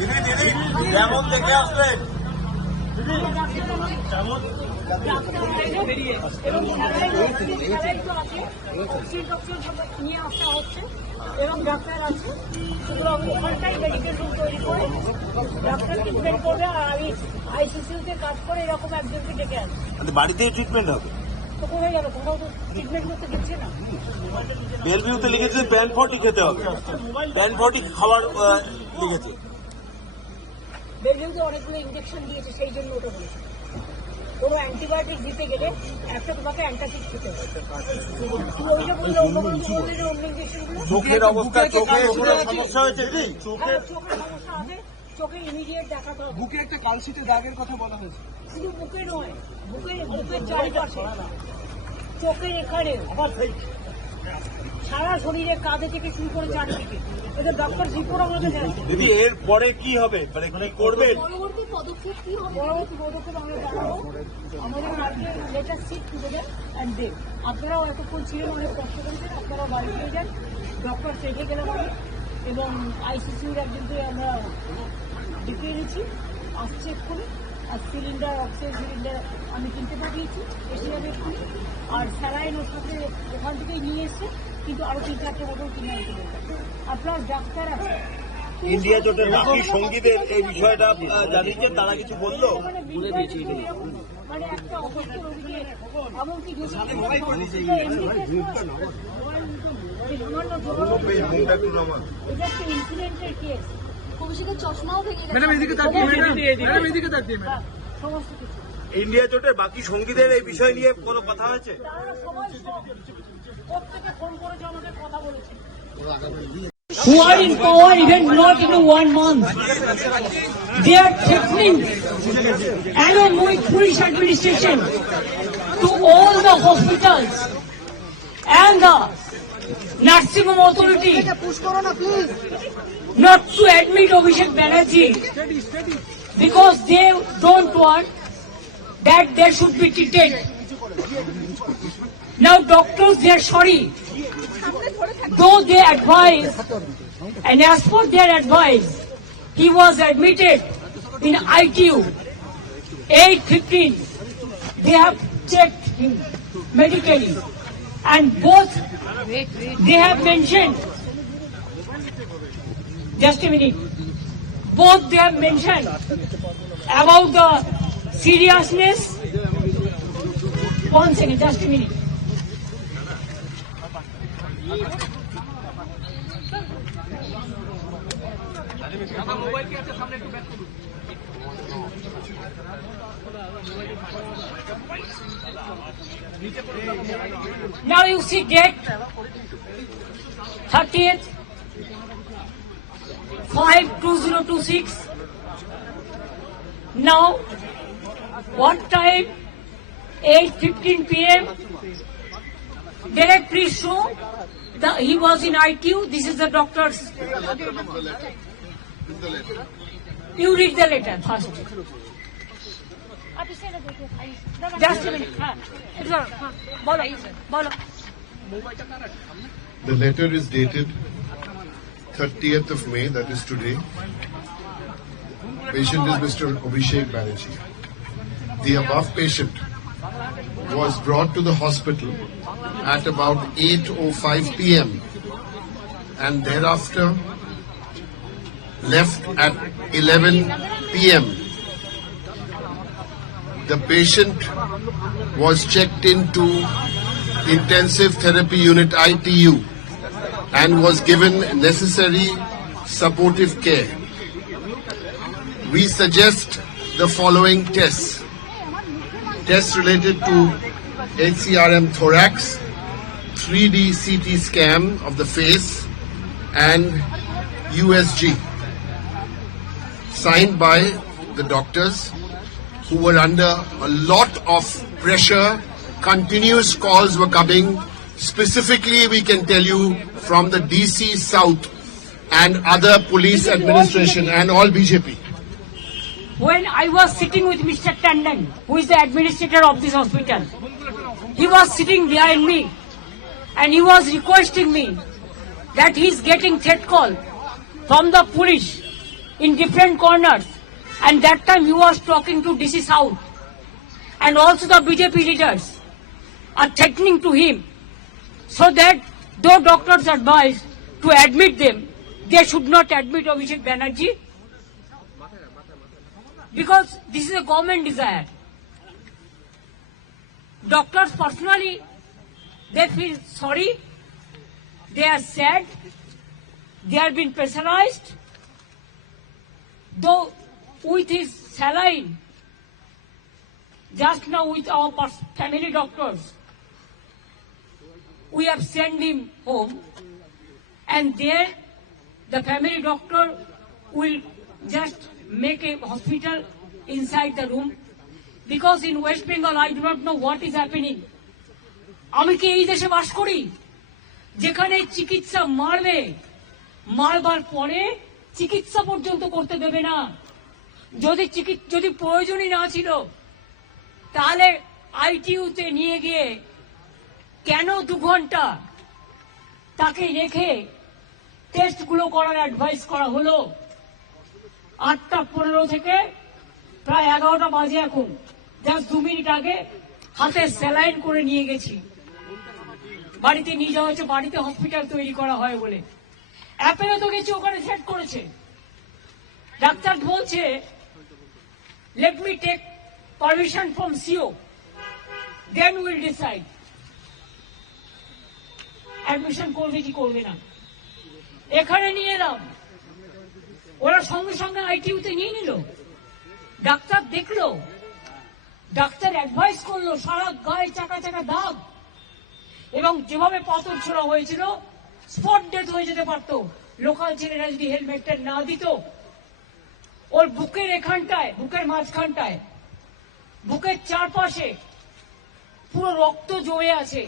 দিদি দিদি কেমন দেখে আসলেন? নিয়ে আসা হচ্ছে এবং ডাক্তার আছে, সেগুলো ওখানটাই মেডিকেল রুম তৈরি করে ডাক্তার ট্রিটমেন্ট করবে। আর আমি আইসিসিউতে কাজ করে এরকম একজনকে ডেকে আনি। বাড়িতেই ট্রিটমেন্ট হবে? তো কোথায় গেল? কোথাও তো ট্রিটমেন্ট করতে দিচ্ছে না। বেলভিউতে লিখেছে প্যান 40 খেতে হবে, প্যান 40 খাবার লিখেছে। বেলভিউতে অনেকগুলো ইঞ্জেকশন দিয়েছে, সেই জন্য ওটা বলেছে। কোনো অ্যান্টিবায়োটিক দিতে গেলে একটা তোমাকে অ্যান্টাসিড খেতে হবে। ওইটা বললে অন্য ইঞ্জেকশনগুলো চোখের অবস্থা, চোখের কোনো সমস্যা হয়েছে দিদি? চোখের সমস্যা আছে, চোখে ইমিডিয়েট দেখাতে হবে। বুকে একটা কালশিটে দাগের কথা বলা হয়েছে। শুধু বুকে নয়, বুকের চারিপাশে, চোখের এখানে, সারা শরীরে কাঁধে থেকে শুরু করে চারিদিকে। এটা ডক্টর রিপোর্ট আমাদের দেয়। দিদি এর পরে কি হবে, মানে কি করবেন? পরবর্তী পদক্ষেপ কি হবে? পরবর্তী পদক্ষেপ আমরা জানাবো। আমাদের আজকে লেটার সিট টুগেদার অ্যান্ড দেব। আপনারাও এতক্ষণ ছিলেন, অনেক কষ্ট করেছেন, আপনারাও বাড়ি পেয়ে যান। ডক্টর রেখে গেলাম আমি, এবং আইসিসিউর একজনকে আমরা ডেকে এনেছি, আসছে এক্ষুনি। আর সিলিন্ডার, অক্সিজেন সিলিন্ডার আমি কিনতে পাঠিয়েছি, এসে যাবে এক্ষুনি। আর স্যালাইন ওর সাথে ওখান থেকেই নিয়ে এসছে, কিন্তু আরো 3-4টে বোতল কিনে আনতে বলবেন। আপনার ডাক্তার আছে। ইন্ডিয়া জোটের বাকি সঙ্গীদের এই বিষয়টা জানিয়েছেন, তারা কিছু বললো? মানে একটা অসুস্থ রোগীকে এমনকি এটা একটা ইনসিডেন্টের কেস। কৌশিকের চশমাও ভেঙে গেছে। ম্যাডাম এদিকে তাকিয়ে, ম্যাডাম এদিকে তাকিয়ে। সমস্ত কিছু ইন্ডিয়া জোটের বাকি সঙ্গীদের এই বিষয় নিয়ে কোনো কথা হয়েছে? তারা সবাই প্রত্যেকে ফোন করেছে, আমাদের কথা বলেছে। Who are in power even not even 1 month. They are threatening along with police administration to all the hospitals and the nursing home authority not to admit Abhishek Banerjee because they don't want that they should be treated. Now doctors, they are sorry. Though they advise, and as per their advice, he was admitted in ITU 8:15. They have checked him medically, and both they have mentioned. Just a minute. Both they have mentioned about the seriousness. 1 second, just a minute. Now you see date 30th 5/2026. Now what time? 8:15 p.m. Direct, please show. He was in ITU. This is the doctor's. You read the letter first. Just a minute. Bolo. The letter is dated 30th of May, that is today. Patient is Mr. Abhishek Banerjee. The above patient was brought to the hospital at about 8:05 p.m. and thereafter left at 11 p.m. The patient was checked into intensive therapy unit ITU and was given necessary supportive care. We suggest the following tests. Tests related to HCRM thorax, 3D CT scan of the face, and USG. Signed by the doctors who were under a lot of pressure. Continuous calls were coming. Specifically, we can tell you from the DC South and other police administration and all BJP. When I was sitting with Mr. Tandon, who is the administrator of this hospital, he was sitting behind me and he was requesting me that he is getting threat call from the police in different corners. And that time he was talking to DC South. And also the BJP leaders are threatening to him, so that though doctors advise to admit them, they should not admit Abhishek Banerjee, because this is a government desire. Doctors personally, they feel sorry, they are sad, they are being pressurized, though with his saline, just now with our family doctors, we have sent him home, and there the family doctor will just make a hospital inside the room, because in West Bengal I do not know what is happening. আমি কি এই দেশে বাস করি যেখানে চিকিৎসা মারবার পরে চিকিৎসা পর্যন্ত করতে দেবে না? যদি প্রয়োজনই না ছিল তাহলে আইটিইউতে নিয়ে গিয়ে কেন 2 ঘন্টা তাকে রেখে টেস্টগুলো করার অ্যাডভাইস করা হলো? 8:15 থেকে প্রায় 11টা বাজে এখন, জাস্ট 2 মিনিট আগে হাতে স্যালাইন করে নিয়ে গেছি, বাড়িতে নিয়ে যাওয়া হয়েছে, বাড়িতে হসপিটাল তৈরি করা হয় বলে। অ্যাপেলে তো গেছি, ওখানে সেট করেছে। ডাক্তার বলছে let me take permission from CO, then we'll decide admission করবে কি করবে না। এখানে নিয়ে এলাম, ওরা সঙ্গে সঙ্গে আইটিইউতে নিয়ে নিল। ডাক্তার দেখলো, ডাক্তার অ্যাডভাইস করলো, সারা গায়ে চাকা চাকা দাগ, এবং যেভাবে পাথর ছোড়া হয়েছিল স্পট ডেথ হয়ে যেতে পারতো লোকাল ছেলেরা যদি হেলমেটটা না দিত। ওর বুকের এখানটায়, বুকের মাঝখানটায়, বুকের চারপাশে পুরো রক্ত জমে আছে,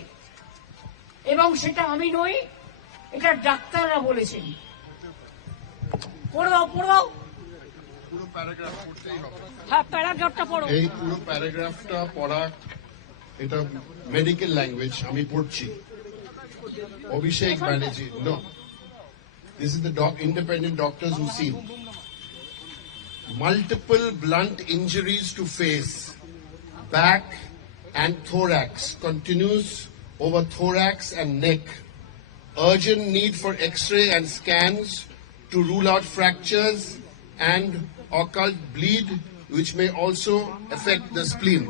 এবং সেটা আমি নই, এটা ডাক্তাররা বলেছেন। পড়ে দাও। পুরো প্যারাগ্রাফ পড়তেই হবে। হ্যাঁ, প্যারাগ্রাফটা পড়ো। এই পুরো প্যারাগ্রাফটা পড়া, এটা মেডিকেল ল্যাঙ্গুয়েজ, আমি পড়ছি। Abhishek Banerjee, no. This is the independent doctors who seen multiple blunt injuries to face, back and thorax, continues over thorax and neck. Urgent need for X-ray and scans to rule out fractures and occult bleed, which may also affect the spleen.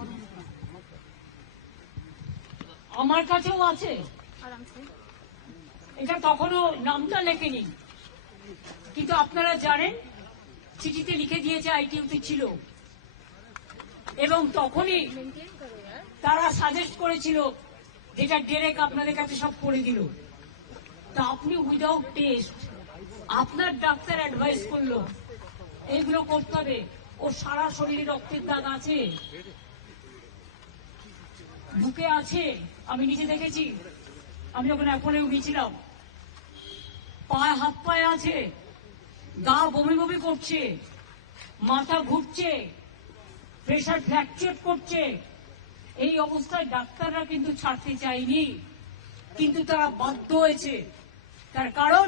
আমার কাছেও আছে, এটা তখনও নামটা লেখেনি, কিন্তু আপনারা জানেন চিঠিতে লিখে দিয়েছে আইটিইউতে ছিল, এবং তখনই তারা সাজেস্ট করেছিল, যেটা ডেরেক আপনাদের কাছে সব করে দিল। তা আপনি উইদাউট টেস্ট আপনার ডাক্তার অ্যাডভাইস করলো এইগুলো করতে হবে। ও সারা শরীরে রক্তের দাগ আছে, বুকে আছে, আমি নিজে দেখেছি, আমি যখন অ্যাপোলেও গিয়েছিলাম। পায়ে, হাত পায়ে আছে, গা বমি বমি করছে, মাথা ঘুরছে, প্রেশার ফ্ল্যাকচুয়েট করছে। এই অবস্থায় ডাক্তাররা কিন্তু ছাড়তে চায়নি, কিন্তু তারা বাধ্য হয়েছে। তার কারণ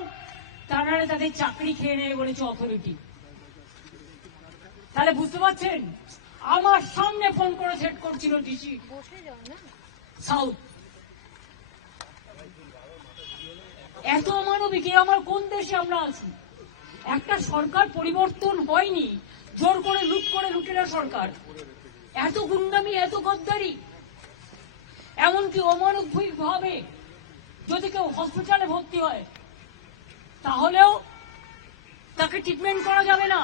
তারা তাদের চাকরি খেয়ে নেয় বলেছে অথরিটি। তাহলে বুঝতে পারছেন, আমার সামনে ফোন করে সেট করছিল ডিসি সাউথ। এত অমানবিক আমার কোন দেশে আমরা আছি? একটা সরকার পরিবর্তন হয়নি, জোর করে লুটেরা সরকার। এত গুন্ডামি, এত গদ্দারি, এমনকি অমানবিক ভাবে যদি কেউ হসপিটালে ভর্তি হয় তাহলেও তাকে ট্রিটমেন্ট করা যাবে না।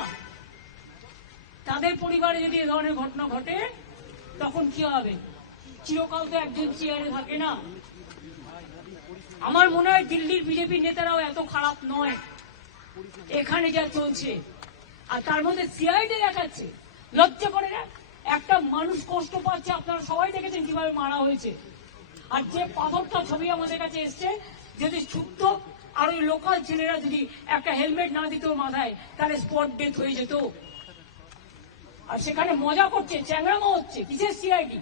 তাদের পরিবারে যদি এ ধরনের ঘটনা ঘটে তখন কি হবে? চিরকাল তো একজন চেয়ারে থাকে না। আমার মনে হয় দিল্লির বিজেপির নেতারাও এত খারাপ নয়, এখানে যা চলছে। আর তার মধ্যে সিআইডি দেখাচ্ছে, লজ্জা করে না? একটা মানুষ কষ্ট পাচ্ছে, আপনারা সবাই দেখেছেন কিভাবে মারা হয়েছে। আর যে পাথরটা ছবি আমাদের কাছে এসছে, যদি ছুটতো আর ওই লোকাল ছেলেরা যদি একটা হেলমেট না দিত মাথায়, তাহলে স্পট ডেথ হয়ে যেত। আর সেখানে মজা করছে, চ্যাংরামা হচ্ছে। কিসের সিআইডি?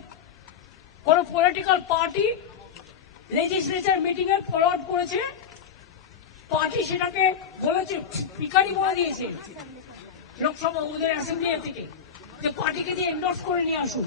কোন পলিটিক্যাল পার্টি লেজিসলেচার মিটিং এ ফরওয়ার্ড করেছে, পার্টি সেটাকে বলেছে, পিকারি বলে দিয়েছে। লোকসভা ওদের অ্যাসেম্বলি থেকে যে পার্টিকে দিয়ে এন্ডোর্স করে নিয়ে আসুক।